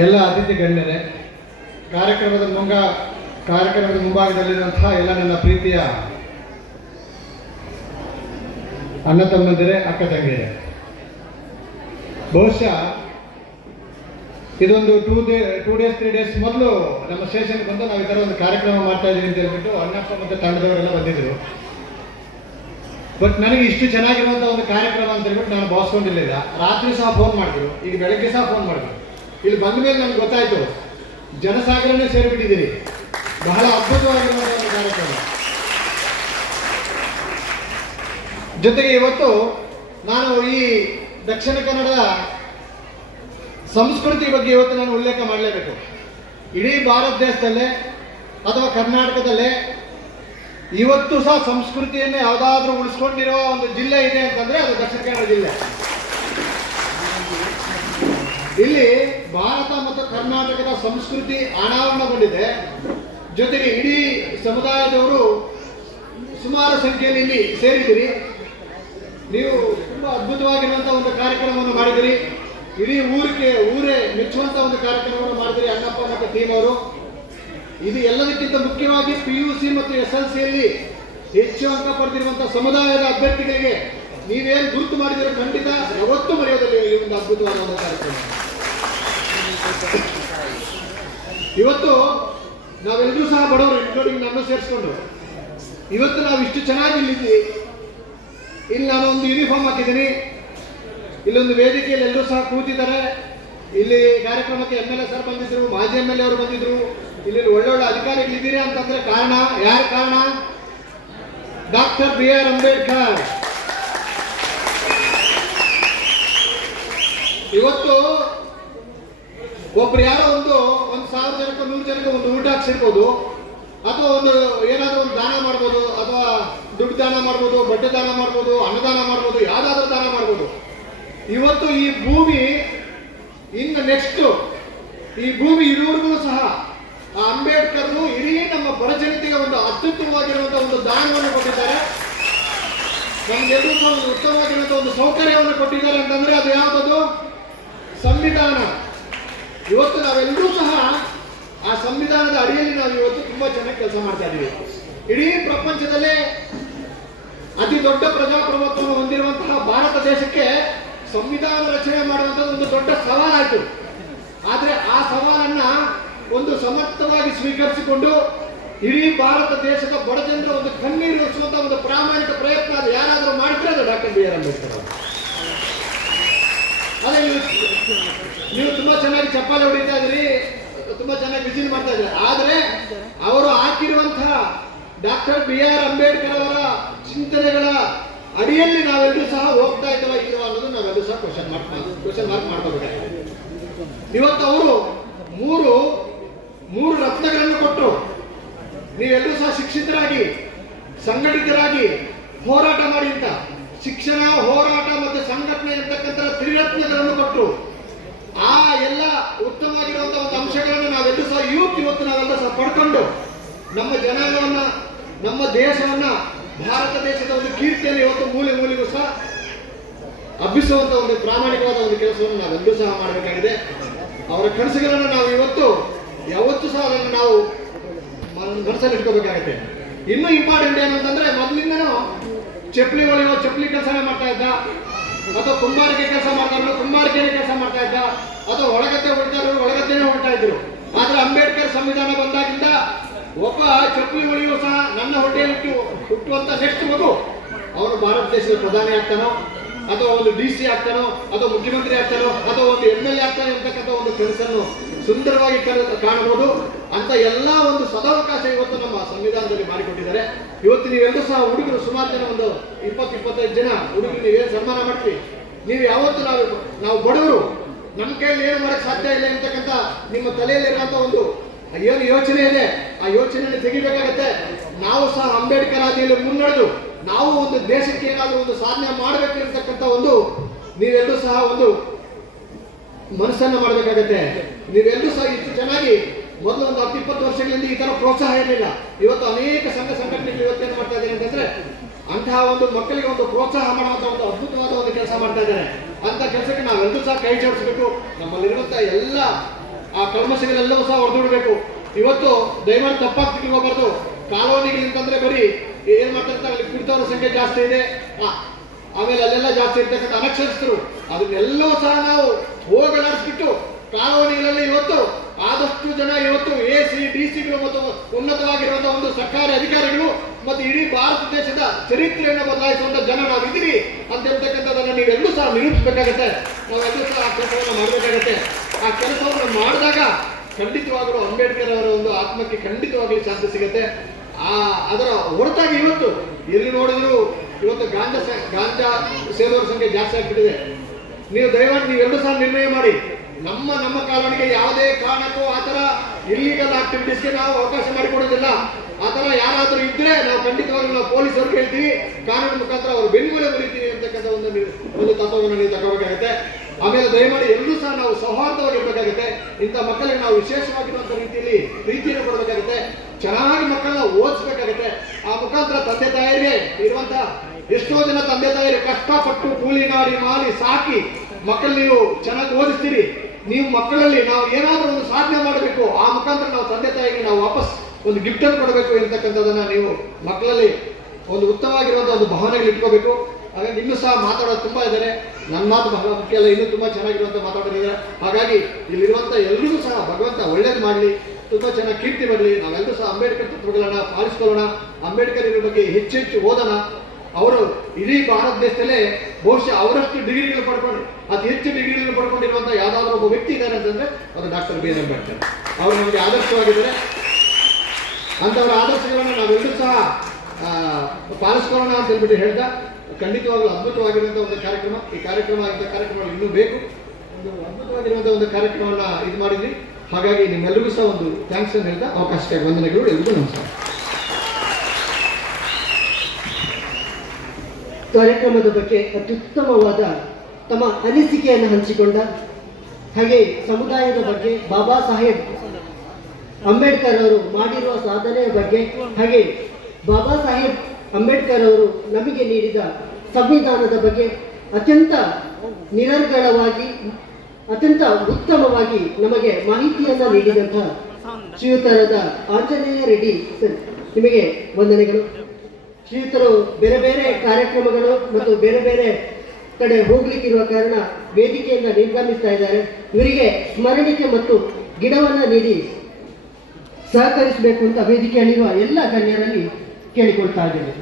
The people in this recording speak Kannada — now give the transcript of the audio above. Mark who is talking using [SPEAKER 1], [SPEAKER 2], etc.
[SPEAKER 1] ಎಲ್ಲ ಅತಿಥಿ ಗಣ್ಯರೇ, ಕಾರ್ಯಕ್ರಮದ ಮುಂಗ, ಕಾರ್ಯಕ್ರಮದ ಮುಂಭಾಗದಲ್ಲಿರುವಂತಹ ಎಲ್ಲ ನನ್ನ ಪ್ರೀತಿಯ ಅಣ್ಣ ತಮ್ಮಂದಿರೇ, ಅಕ್ಕ ತಂಗಿಯರೇ. ಬಹುಶಃ ಇದೊಂದು two day two days three days ಮೊದಲು ನಮ್ಮ ಸ್ಟೇಷನ್ಗೆ ಬಂದು ನಾವು ಈ ಥರ ಒಂದು ಕಾರ್ಯಕ್ರಮ ಮಾಡ್ತಾ ಇದ್ದೀವಿ ಅಂತ ಹೇಳ್ಬಿಟ್ಟು ಅಣ್ಣಪ್ಪ ಮತ್ತು ತಂಡದವರೆಲ್ಲ ಬಂದಿದ್ದರು. ಬಟ್ ನನಗೆ ಇಷ್ಟು ಚೆನ್ನಾಗಿರುವಂಥ ಒಂದು ಕಾರ್ಯಕ್ರಮ ಅಂತ ಹೇಳ್ಬಿಟ್ಟು ನಾನು ಭಾವಿಸ್ಕೊಂಡಿರಲಿಲ್ಲ. ರಾತ್ರಿ ಸಹ ಫೋನ್ ಮಾಡಿದ್ರು, ಈಗ ಬೆಳಗ್ಗೆ ಸಹ ಫೋನ್ ಮಾಡಿದ್ರು. ಇಲ್ಲಿ ಬಂದ ಮೇಲೆ ನಮ್ಗೆ ಗೊತ್ತಾಯಿತು. ಜನಸಾಗರನೇ ಸೇರಿಬಿಟ್ಟಿದ್ದೀರಿ. ಬಹಳ ಅದ್ಭುತವಾಗಿರುವಂತಹ ಕಾರ್ಯಕ್ರಮ. ಜೊತೆಗೆ ಇವತ್ತು ನಾನು ಈ ದಕ್ಷಿಣ ಕನ್ನಡದ ಸಂಸ್ಕೃತಿ ಬಗ್ಗೆ ಇವತ್ತು ನಾನು ಉಲ್ಲೇಖ ಮಾಡಲೇಬೇಕು. ಇಡೀ ಭಾರತ ದೇಶದಲ್ಲೇ ಅಥವಾ ಕರ್ನಾಟಕದಲ್ಲೇ ಇವತ್ತು ಸಹ ಸಂಸ್ಕೃತಿಯನ್ನು ಯಾವುದಾದ್ರೂ ಉಳಿಸ್ಕೊಂಡಿರೋ ಒಂದು ಜಿಲ್ಲೆ ಇದೆ ಅಂತಂದ್ರೆ ಅದು ದಕ್ಷಿಣ ಕನ್ನಡ ಜಿಲ್ಲೆ. ಇಲ್ಲಿ ಭಾರತ ಮತ್ತು ಕರ್ನಾಟಕದ ಸಂಸ್ಕೃತಿ ಅನಾವರಣಗೊಂಡಿದೆ. ಜೊತೆಗೆ ಇಡೀ ಸಮುದಾಯದವರು ಸುಮಾರು ಸಂಖ್ಯೆಯಲ್ಲಿ ಇಲ್ಲಿ ಸೇರಿದ್ದೀರಿ. ನೀವು ತುಂಬ ಅದ್ಭುತವಾಗಿರುವಂಥ ಒಂದು ಕಾರ್ಯಕ್ರಮವನ್ನು ಮಾಡಿದಿರಿ ಇಡೀ ಊರಿಗೆ ಊರೇ ಮೆಚ್ಚುವಂತ ಒಂದು ಕಾರ್ಯಕ್ರಮವನ್ನು ಮಾಡಿದಿರಿ ಅಣ್ಣಪ್ಪ ಮತ್ತು ಟೀಮ್ ಅವರು ಇದು ಎಲ್ಲದಕ್ಕಿಂತ ಮುಖ್ಯವಾಗಿ ಪಿ ಯು ಸಿ ಮತ್ತು ಎಸ್ ಎಲ್ ಸಿಯಲ್ಲಿ ಹೆಚ್ಚು ಅಂಕ ಪಡೆದಿರುವಂತಹ ಸಮುದಾಯದ ಅಭ್ಯರ್ಥಿಗಳಿಗೆ ನೀವೇನು ಗುರುತು ಮಾಡಿದರೆ ಖಂಡಿತ ಯಾವತ್ತೂ ಮರೆಯೋದಿಲ್ಲ ಈ ಒಂದು ಅದ್ಭುತವಾದ ಒಂದು ಕಾರ್ಯಕ್ರಮ. ಇವತ್ತು ನಾವೆಲ್ಲರೂ ಸಹ ಬಡವರು ಇನ್ಕ್ಲೂಡಿಂಗ್ ನನ್ನ ಸೇರಿಸ್ಕೊಂಡು. ಇವತ್ತು ನಾವು ಇಷ್ಟು ಚೆನ್ನಾಗಿ ಇಲ್ಲಿದ್ದೀವಿ. ಇಲ್ಲಿ ನಾನು ಒಂದು ಯೂನಿಫಾರ್ಮ್ ಹಾಕಿದ್ದೀನಿ. ಇಲ್ಲೊಂದು ವೇದಿಕೆಯಲ್ಲಿ ಎಲ್ಲರೂ ಸಹ ಕೂತಿದ್ದಾರೆ. ಇಲ್ಲಿ ಕಾರ್ಯಕ್ರಮಕ್ಕೆ ಎಂ ಎಲ್ ಎ ಸರ್ ಬಂದಿದ್ರು, ಮಾಜಿ ಎಂ ಎಲ್ ಎ ಅವರು ಬಂದಿದ್ರು. ಇಲ್ಲಿ ಒಳ್ಳೊಳ್ಳೆ ಅಧಿಕಾರಿಗಳಿದ್ದೀರಿ ಅಂತಂದ್ರೆ ಕಾರಣ, ಯಾರ ಕಾರಣ? Doctor B R Ambedkar. ಇವತ್ತು ಒಬ್ರು ಯಾರೋ ಒಂದು ಒಂದು ಸಾವಿರ ಜನಕ್ಕೆ, ನೂರು ಜನಕ್ಕೆ ಒಂದು ಊಟ ಹಾಕ್ಸಿರ್ಬೋದು. ಅಥವಾ ಒಂದು ಏನಾದರೂ ಒಂದು ದಾನ ಮಾಡ್ಬೋದು, ಅಥವಾ ದುಡ್ಡು ದಾನ ಮಾಡ್ಬೋದು, ಬಟ್ಟೆ ದಾನ ಮಾಡ್ಬೋದು ಅನ್ನದಾನ ಮಾಡ್ಬೋದು, ಯಾವುದಾದ್ರೂ ದಾನ ಮಾಡ್ಬೋದು. ಇವತ್ತು ಈ ಭೂಮಿ, ಇನ್ನು ನೆಕ್ಸ್ಟ್ ಈ ಭೂಮಿ ಇರುವವರೆಗೂ ಸಹ ಆ ಅಂಬೇಡ್ಕರ್ನು ಇಡೀ ನಮ್ಮ ಬಡಜನತೆಗೆ ಒಂದು ಅತ್ಯುತ್ತಮವಾಗಿರುವಂತಹ ಒಂದು ದಾನವನ್ನು ಕೊಟ್ಟಿದ್ದಾರೆ. ನಮ್ಗೆಲ್ಲರಿಗೂ ಒಂದು ಉತ್ತಮವಾಗಿರುವಂತಹ ಒಂದು ಸೌಕರ್ಯವನ್ನು ಕೊಟ್ಟಿದ್ದಾರೆ ಅಂತಂದ್ರೆ ಅದು ಯಾವುದದು? ಸಂವಿಧಾನ. ಇವತ್ತು ನಾವೆಲ್ಲರೂ ಸಹ ಆ ಸಂವಿಧಾನದ ಅಡಿಯಲ್ಲಿ ನಾವು ಇವತ್ತು ತುಂಬಾ ಚೆನ್ನಾಗಿ ಕೆಲಸ ಮಾಡ್ತಾ ಇದ್ದೀವಿ ಇಡೀ ಪ್ರಪಂಚದಲ್ಲೇ ಅತಿ ದೊಡ್ಡ ಪ್ರಜಾಪ್ರಭುತ್ವವನ್ನು ಹೊಂದಿರುವಂತಹ ಭಾರತ ದೇಶಕ್ಕೆ ಸಂವಿಧಾನ ರಚನೆ ಮಾಡುವಂಥದ್ದು ಒಂದು ದೊಡ್ಡ ಸವಾಲಾಯಿತು. ಆದರೆ ಆ ಸವಾಲನ್ನ ಒಂದು ಸಮರ್ಥವಾಗಿ ಸ್ವೀಕರಿಸಿಕೊಂಡು ಇಡೀ ಭಾರತ ದೇಶದ ಬಡ ಜನರ ಒಂದು ಕಣ್ಣೀರು ಒರೆಸುವಂತ ಒಂದು ಪ್ರಾಮಾಣಿಕ ಪ್ರಯತ್ನ ಅದು ಯಾರಾದರೂ ಮಾಡಿದ್ರೆ ಅದು ಡಾಕ್ಟರ್ ಬಿ ಆರ್ ಅಂಬೇಡ್ಕರ್ ಅವರು. ಅದೇ ನೀವು ತುಂಬಾ ಚೆನ್ನಾಗಿ ಚಪ್ಪಾಳೆ ಹೊಡಿತಾ ಇದ್ರಿ, ತುಂಬಾ ಚೆನ್ನಾಗಿ ವಿಸಿಲ್ ಮಾಡ್ತಾ ಇದ್ರಿ. ಆದ್ರೆ ಅವರು ಹಾಕಿರುವಂತಹ ಡಾಕ್ಟರ್ ಬಿ ಆರ್ ಅಂಬೇಡ್ಕರ್ ಅವರ ಚಿಂತನೆಗಳ ಅಡಿಯಲ್ಲಿ ನಾವೆಲ್ಲರೂ ಸಹ ಹೋಗ್ತಾ ಇದ್ದೇವೆ ಇಲ್ವಾ ಅನ್ನೋದು ನಾವೆಲ್ಲರೂ ಸಹ ಕ್ವಶನ್ ಮಾರ್ಕ್ ಕ್ವಶನ್ ಮಾರ್ಕ್ ಮಾಡ್ಕೋಬೇಕಾಗಿದೆ ಇವತ್ತು ಅವರು ಮೂರು ಮೂರು ರತ್ನಗಳನ್ನು ಕೊಟ್ಟರು. ನೀವೆಲ್ಲರೂ ಸಹ ಶಿಕ್ಷಿತರಾಗಿ, ಸಂಘಟಿತರಾಗಿ ಹೋರಾಟ ಮಾಡಿ ಅಂತ. ಶಿಕ್ಷಣ, ಹೋರಾಟ ಮತ್ತು ಸಂಘಟನೆ ಅಂತಕ್ಕಂಥ ತ್ರಿರತ್ನಗಳನ್ನು ಕೊಟ್ಟರು. ಆ ಎಲ್ಲ ಉತ್ತಮವಾಗಿರುವಂತಹ ಒಂದು ಅಂಶಗಳನ್ನು ನಾವೆಲ್ಲೂ ಸಹ ಇವತ್ತು ಇವತ್ತು ನಾವೆಲ್ಲ ಸಹ ಪಡ್ಕೊಂಡು ನಮ್ಮ ಜನಗಳನ್ನ ನಮ್ಮ ದೇಶವನ್ನ, ಭಾರತ ದೇಶದ ಒಂದು ಕೀರ್ತಿಯನ್ನು ಇವತ್ತು ಮೂಲೆ ಮೂಲೆಗೂ ಸಹ ಹಬ್ಬಿಸುವಂತ ಒಂದು ಪ್ರಾಮಾಣಿಕವಾದ ಒಂದು ಕೆಲಸವನ್ನು ನಾವೆಲ್ಲೂ ಸಹ ಮಾಡಬೇಕಾಗಿದೆ. ಅವರ ಕನಸುಗಳನ್ನು ನಾವು ಇವತ್ತು, ಯಾವತ್ತು ಸಹ ಅದನ್ನು ನಾವು ಮನಸ್ಸಲ್ಲಿ ಇಟ್ಕೋಬೇಕಾಗುತ್ತೆ. ಇನ್ನೂ ಇಂಪಾರ್ಟೆಂಟ್ ಏನಂತಂದ್ರೆ ಮೊದಲಿಂದನೂ ಚಪ್ಪಲಿ ಹೊಳೆಯೋ ಚಪ್ಪಲಿ ಕೆಲಸನೇ ಮಾಡ್ತಾ ಇದ್ದ. ಅಥವಾ ಕುಂಬಾರಿಕೆ ಕೆಲಸ ಮಾಡ್ತಾ ಕುಂಬಾರಿಕೆನೇ ಕೆಲಸ ಮಾಡ್ತಾ ಇದ್ದ. ಅದು ಒಳಗತ್ತೆ ಹೊಡ್ತಾ ಇದ್ರು ಒಳಗದ್ದೆನೇ ಹೊಡ್ತಾ ಇದ್ರು. ಆದ್ರೆ ಅಂಬೇಡ್ಕರ್ ಸಂವಿಧಾನ ಬಂದಾಗಿಂದ ಒಬ್ಬ ಚಪ್ಪಲಿ ಹೊಡೆಯುವ ಸಹ ನನ್ನ ಹೊಟ್ಟೆಯಲ್ಲಿ ಹುಟ್ಟು ಹುಟ್ಟುವಂತ ನೆಕ್ಸ್ಟ್ ಮಗು. ಅವನು ಭಾರತ ದೇಶದ ಪ್ರಧಾನಿ ಆಗ್ತಾನೋ? ಅಥವಾ ಒಂದು ಡಿ ಸಿ ಆಗ್ತಾನೋ, ಅಥವಾ ಮುಖ್ಯಮಂತ್ರಿ ಆಗ್ತಾನೋ, ಅಥವಾ ಒಂದು ಎಂ ಎಲ್ ಎ ಆಗ್ತಾನೆ ಅಂತಕ್ಕಂಥ ಒಂದು ಕನಸನ್ನು ಸುಂದರವಾಗಿ ಕಾಣಬಹುದು. ಅಂತ ಎಲ್ಲ ಒಂದು ಸದಾವಕಾಶ ಇವತ್ತು ನಮ್ಮ ಸಂವಿಧಾನದಲ್ಲಿ ಮಾಡಿಕೊಟ್ಟಿದ್ದಾರೆ. ಇವತ್ತು ನೀವೆಲ್ಲರೂ ಸಹ ಹುಡುಗರು ಸುಮಾರು ಜನ ಒಂದು ಇಪ್ಪತ್ತು, ಇಪ್ಪತ್ತೈದು ಜನ ಹುಡುಗರು, ನೀವೇನು ಸನ್ಮಾನ ಮಾಡ್ತೀವಿ ನೀವು ಯಾವತ್ತು ನಾವು ನಾವು ಬಡವರು ನಮ್ಮ ಕೈಯಲ್ಲಿ ಏನು ಮಾಡಕ್ಕೆ ಸಾಧ್ಯ ಇಲ್ಲ ಅಂತಕ್ಕಂಥ ನಿಮ್ಮ ತಲೆಯಲ್ಲಿರುವಂಥ ಒಂದು ಏನು ಯೋಚನೆ ಇದೆ. ಆ ಯೋಚನೆಯನ್ನು ತೆಗಿಬೇಕಾಗತ್ತೆ. ನಾವು ಸಹ ಅಂಬೇಡ್ಕರ್ ಆದಿಯಲ್ಲಿ ಮುನ್ನಡೆದು, ನಾವು ಒಂದು ದೇಶಕ್ಕೆ ಏನಾದರೂ ಒಂದು ಸಾಧನೆ ಮಾಡಬೇಕು ಇರತಕ್ಕಂಥ ಒಂದು, ನೀವೆಲ್ಲರೂ ಸಹ ಒಂದು ಮನಸ್ಸನ್ನು ಮಾಡಬೇಕಾಗತ್ತೆ. ನೀವೆಲ್ಲರೂ ಸಹ ಇಷ್ಟು ಚೆನ್ನಾಗಿ ಮೊದಲು ಒಂದು ಹತ್ತು, ಇಪ್ಪತ್ತು ವರ್ಷಗಳಿಂದ ಈ ತರ ಪ್ರೋತ್ಸಾಹ ಇರಲಿಲ್ಲ. ಇವತ್ತು ಅನೇಕ ಸಂಘ ಸಂಘಟನೆಗಳು ಇವತ್ತೇನು ಮಾಡ್ತಾ ಇದ್ದಾರೆ ಅಂತಂದ್ರೆ, ಅಂತಹ ಒಂದು ಮಕ್ಕಳಿಗೆ ಒಂದು ಪ್ರೋತ್ಸಾಹ ಮಾಡುವಂತಹ ಒಂದು ಅದ್ಭುತವಾದ ಒಂದು ಕೆಲಸ ಮಾಡ್ತಾ ಇದ್ದಾರೆ. ಅಂತ ಕೆಲಸಕ್ಕೆ ನಾವೆಲ್ಲರೂ ಸಹ ಕೈ ಜೋಡಿಸಬೇಕು. ನಮ್ಮಲ್ಲಿರುವಂತಹ ಎಲ್ಲ ಆ ಕಲ್ಮಶಗಳೆಲ್ಲವೂ ಸಹ ಹೊಡೆದುಬಿಡ್ಬೇಕು ಇವತ್ತು ದಯಮಾಡಿ ತಪ್ಪಾಗಿ ಕಾಲೋನಿಗಳು ಅಂತಂದ್ರೆ ಬರೀ ಏನ್ ಮಾಡ್ತಾರೆ ಅಲ್ಲಿ ಕುಡಿತವ್ರ ಸಂಖ್ಯೆ ಜಾಸ್ತಿ ಇದೆ. ಆಮೇಲೆ ಅಲ್ಲೆಲ್ಲ ಜಾಸ್ತಿ ಇರ್ತಕ್ಕಂಥ ಅನಕ್ಷರಸ್ಥರು. ಅದನ್ನೆಲ್ಲವೂ ಸಹ ನಾವು ಹೋಗಲಾಡಿಸ್ಬಿಟ್ಟು ಕಾಲೋನಿಗಳಲ್ಲಿ ಇವತ್ತು ಆದಷ್ಟು ಜನ ಇವತ್ತು ಎ, ಸಿ, ಡಿ, ಸಿಗಳು ಮತ್ತು ಉನ್ನತವಾಗಿರುವಂತಹ ಒಂದು ಸರ್ಕಾರಿ ಅಧಿಕಾರಿಗಳು ಮತ್ತು ಇಡೀ ಭಾರತ ದೇಶದ ಚರಿತ್ರೆಯನ್ನು ಬದಲಾಯಿಸುವಂತ ಜನ ನಾವಿದ್ದೀರಿ ಅಂತ ಹೇಳ್ತಕ್ಕಂಥದ್ದನ್ನು ನೀವೆಲ್ಲೂ ಸಹ ನಿರೂಪಿಸಬೇಕಾಗತ್ತೆ. ನಾವೆಲ್ಲೂ ಸಹ ಆ ಕೆಲಸವನ್ನು ಮಾಡಬೇಕಾಗತ್ತೆ. ಆ ಕೆಲಸವನ್ನು ಮಾಡಿದಾಗ ಖಂಡಿತವಾಗಲೂ ಅಂಬೇಡ್ಕರ್ ಅವರ ಒಂದು ಆತ್ಮಕ್ಕೆ ಖಂಡಿತವಾಗಿ ಶಾಂತಿ ಸಿಗುತ್ತೆ. ಆ, ಅದರ ಹೊರತಾಗಿ ಇವತ್ತು ಎಲ್ಲಿ ನೋಡಿದ್ರು ಇವತ್ತು ಗಾಂಜಾ ಗಾಂಜಾ ಸೇದೋರ ಸಂಖ್ಯೆ ಜಾಸ್ತಿ ಆಗ್ಬಿಟ್ಟಿದೆ. ನೀವು ದಯವಾಗಿ ನೀವು ಎರಡು ಸಹ ನಿರ್ಣಯ ಮಾಡಿ. ನಮ್ಮ ನಮ್ಮ ಕಾಲೋನಿಗೆ ಯಾವುದೇ ಕಾರಣಕ್ಕೂ ಆ ಥರ ಇಲ್ಲಿಗಲ್ ಆಕ್ಟಿವಿಟೀಸ್ಗೆ ನಾವು ಅವಕಾಶ ಮಾಡಿಕೊಡೋದಿಲ್ಲ. ಆ ಥರ ಯಾರಾದರೂ ಇದ್ರೆ ನಾವು ಖಂಡಿತವಾಗಿ ನಾವು ಪೊಲೀಸರು ಹೇಳ್ತೀವಿ. ಕಾನೂನು ಮುಖಾಂತರ ಅವ್ರು ಬೆನ್ನುಮೂಲೆ ಬರೀತೀವಿ ಅಂತಕ್ಕಂಥ ಒಂದು ಒಂದು ತತ್ವವನ್ನು ನೀವು ತಗೋಬೇಕಾಗತ್ತೆ. ಆಮೇಲೆ ದಯಮಾಡಿ ಎಲ್ಲರೂ ಸಹ ನಾವು ಸೌಹಾರ್ದವಾಗಿರ್ಬೇಕಾಗುತ್ತೆ ಇಂಥ ಮಕ್ಕಳಿಗೆ ನಾವು ವಿಶೇಷವಾಗಿರುವಂಥ ರೀತಿಯಲ್ಲಿ ಪ್ರೀತಿಯನ್ನು ಕೊಡಬೇಕಾಗುತ್ತೆ. ಚೆನ್ನಾಗಿ ಮಕ್ಕಳನ್ನ ಓದಿಸ್ಬೇಕಾಗುತ್ತೆ. ಆ ಮುಖಾಂತರ ತಂದೆ ತಾಯಿಗೆ ಇರುವಂತ ಎಷ್ಟೋ ಜನ ತಂದೆ ತಾಯಿಗೆ ಕಷ್ಟಪಟ್ಟು ಕೂಲಿ ನಾಡಿ ಮಾಡಿ ಸಾಕಿ ಮಕ್ಕಳು ನೀವು ಚೆನ್ನಾಗಿ ಓದಿಸ್ತೀರಿ. ನೀವು ಮಕ್ಕಳಲ್ಲಿ ನಾವು ಏನಾದರೂ ಒಂದು ಸಾಧನೆ ಮಾಡಬೇಕು. ಆ ಮುಖಾಂತರ ನಾವು ತಂದೆ ತಾಯಿಗೆ ನಾವು ವಾಪಸ್ ಒಂದು ಗಿಫ್ಟ್ ಅನ್ನು ಕೊಡಬೇಕು ಎಂತಕ್ಕಂಥದ್ದನ್ನ ನೀವು ಮಕ್ಕಳಲ್ಲಿ ಒಂದು ಉತ್ತಮವಾಗಿರುವಂಥ ಒಂದು ಭಾವನೆಗಳು ಇಟ್ಕೋಬೇಕು ಹಾಗಾಗಿ ಇನ್ನೂ ಸಹ ಮಾತಾಡೋದು ತುಂಬಾ ಇದ್ದಾರೆ ನನ್ನ ಮಾತು ಬಹಳ ಮುಖ್ಯ ಅಲ್ಲ, ಇನ್ನೂ ತುಂಬಾ ಚೆನ್ನಾಗಿರುವಂಥ ಮಾತಾಡೋದಿದ್ದಾರೆ ಹಾಗಾಗಿ ಇಲ್ಲಿರುವಂಥ ಎಲ್ರಿಗೂ ಸಹ ಭಗವಂತ ಒಳ್ಳೇದು ಮಾಡಲಿ, ತುಂಬಾ ಚೆನ್ನಾಗಿ ಕೀರ್ತಿ ಬರಲಿ ನಾವೆಲ್ಲರೂ ಸಹ ಅಂಬೇಡ್ಕರ್ ತತ್ವಗಳನ್ನ ಪಾಲಿಸ್ಕೊಳ್ಳೋಣ. ಅಂಬೇಡ್ಕರ್ ಇದ್ರ ಬಗ್ಗೆ ಹೆಚ್ಚು ಹೆಚ್ಚು ಓದೋಣ. ಅವರು ಇಡೀ ಭಾರತ ದೇಶದಲ್ಲೇ ಬಹುಶಃ ಅವರಷ್ಟು ಡಿಗ್ರಿಗಳು ಪಡ್ಕೊಂಡು ಅತಿ ಹೆಚ್ಚು ಡಿಗ್ರಿಗಳನ್ನು ಪಡ್ಕೊಂಡಿರುವಂಥ ಯಾವ್ದಾದ್ರು ಒಬ್ಬ ವ್ಯಕ್ತಿ ಇದ್ದಾರೆ ಅಂತಂದ್ರೆ ಅದು ಡಾಕ್ಟರ್ ಬಿ ಎನ್ ಅಂಬೇಡ್ಕರ್. ಅವರು ನಮಗೆ ಆದರ್ಶವಾಗಿದ್ದಾರೆ. ಅಂಥವರ ಆದರ್ಶಗಳನ್ನು ನಾವೆಲ್ಲರೂ ಸಹ ಪಾಲಿಸ್ಕೊಳ್ಳೋಣ ಅಂತ ಹೇಳ್ಬಿಟ್ಟು ಹೇಳ್ತಾ ಖಂಡಿತವಾಗ್ಲೂ ಅದ್ಭುತವಾಗಿರುವಂಥ ಒಂದು ಕಾರ್ಯಕ್ರಮ. ಈ ಕಾರ್ಯಕ್ರಮ ಆಗಿದ್ದ ಕಾರ್ಯಕ್ರಮಗಳು ಇನ್ನೂ ಬೇಕು. ಒಂದು ಅದ್ಭುತವಾಗಿರುವಂಥ ಒಂದು ಕಾರ್ಯಕ್ರಮವನ್ನು ಇದು ಮಾಡಿದ್ವಿ ಹಾಗಾಗಿ ನಿಮ್ಮೆಲ್ಲರಿಗೂ ಸಹ ಒಂದು ಥ್ಯಾಂಕ್ಸ್ ಅಂತ ಹೇಳ್ತಾ ಅವಕಾಶಕ್ಕೆ ವಂದನೆಗಳು. ಎಲ್ರಿಗೂ ನಮಸ್ಕಾರ.
[SPEAKER 2] ಕಾರ್ಯಕ್ರಮದ ಬಗ್ಗೆ ಅತ್ಯುತ್ತಮವಾದ ತಮ್ಮ ಅನಿಸಿಕೆಯನ್ನು ಹಂಚಿಕೊಂಡ ಹಾಗೆ ಸಮುದಾಯದ ಬಗ್ಗೆ ಬಾಬಾ ಸಾಹೇಬ್ ಅಂಬೇಡ್ಕರ್ ಅವರು ಮಾಡಿರುವ ಸಾಧನೆಯ ಬಗ್ಗೆ ಹಾಗೆ ಬಾಬಾ ಸಾಹೇಬ್ ಅಂಬೇಡ್ಕರ್ ಅವರು ನಮಗೆ ನೀಡಿದ ಸಂವಿಧಾನದ ಬಗ್ಗೆ ಅತ್ಯಂತ ನಿರರ್ಗಳವಾಗಿ, ಅತ್ಯಂತ ಉತ್ತಮವಾಗಿ ನಮಗೆ ಮಾಹಿತಿಯನ್ನು ನೀಡಿದಂತಹ ಶ್ರೀಯುತರಾದ ಆಂಜನೇಯ ರೆಡ್ಡಿ ಸರ್, ನಿಮಗೆ ವಂದನೆಗಳು. ಶ್ರೀಯುತರು ಬೇರೆ ಬೇರೆ ಕಾರ್ಯಕ್ರಮಗಳು ಮತ್ತು ಬೇರೆ ಬೇರೆ ಕಡೆ ಹೋಗ್ಲಿಕ್ಕಿರುವ ಕಾರಣ ವೇದಿಕೆಯಿಂದ ನಿರ್ಗಮಿಸ್ತಾ ಇದ್ದಾರೆ. ಇವರಿಗೆ ಸ್ಮರಣಿಕೆ ಮತ್ತು ಗಿಡವನ್ನು ನೀಡಿ ಸಹಕರಿಸಬೇಕು ಅಂತ ವೇದಿಕೆಯಲ್ಲಿರುವ ಎಲ್ಲ ಗಣ್ಯರಲ್ಲಿ ಕೇಳಿಕೊಳ್ತಾ ಇದ್ದೇನೆ.